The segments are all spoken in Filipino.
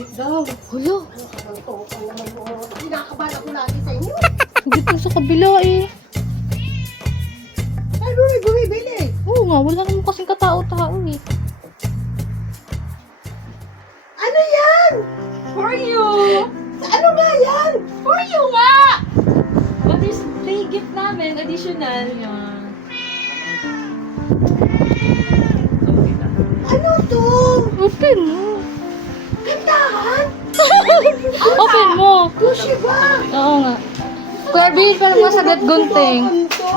Wait daw. Hulo. Ano ka bang to? Ano naman mo? Kinakabahan ako lagi sa inyo. Dito sa kabila eh. Ano rin bumibili? Oo nga, wala naman kasing katao-tao eh. Ano yan? For you! Ano nga yan? For you nga! Mother's Day gift namin, additional. Yan. Okay na. Ano to? Open mo. Kantahan? Open mo. Sushi ba? Oo nga. Kuya Bill, parang masagat gunting. Kanto?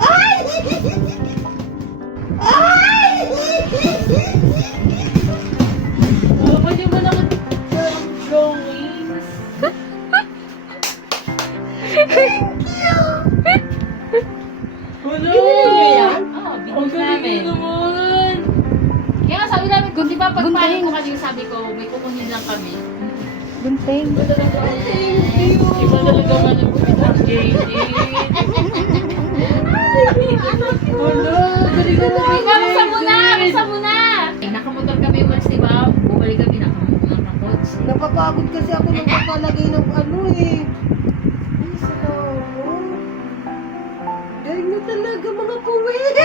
Ay! Ay! Pwede mo naman drawings. Hello! Binili niyo yan? Oo, binili namin. Naman. Kaya nga sabi namin, kung di ba Gunting. pagpahin ko kasi sabi ko, may kukunin lang kami. Gunting. Iba talaga man ang kumitan, JD. Hello, galing na buksan mo na! Buksan mo na! Nakamotor kami umalis, di ba? Bumalik kami, nakakots. Napapagod kasi ako nang papalagay ng ano eh. Ay, salamat. Galing na talaga mga puwet.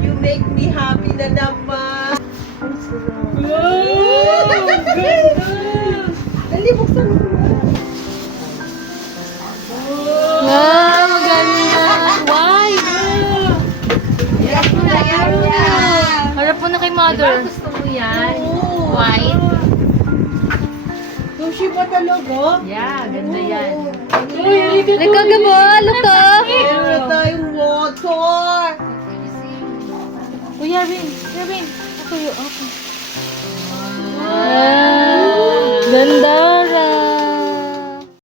You make me happy na naman. Ay, salamat. Wow! Ganda! Dali, buksan mo na. Wow, maganda. Why? Yan na, yan na. Harap mo na kay Diba mother. gusto mo yan? Oo. White? Sushi ba talaga? Yeah, ganda yan. Nagkagabal, ito. Meron na tayong water. Kuya Rin, Kuya Rin. Ako yun, ako. Wow! Ganda.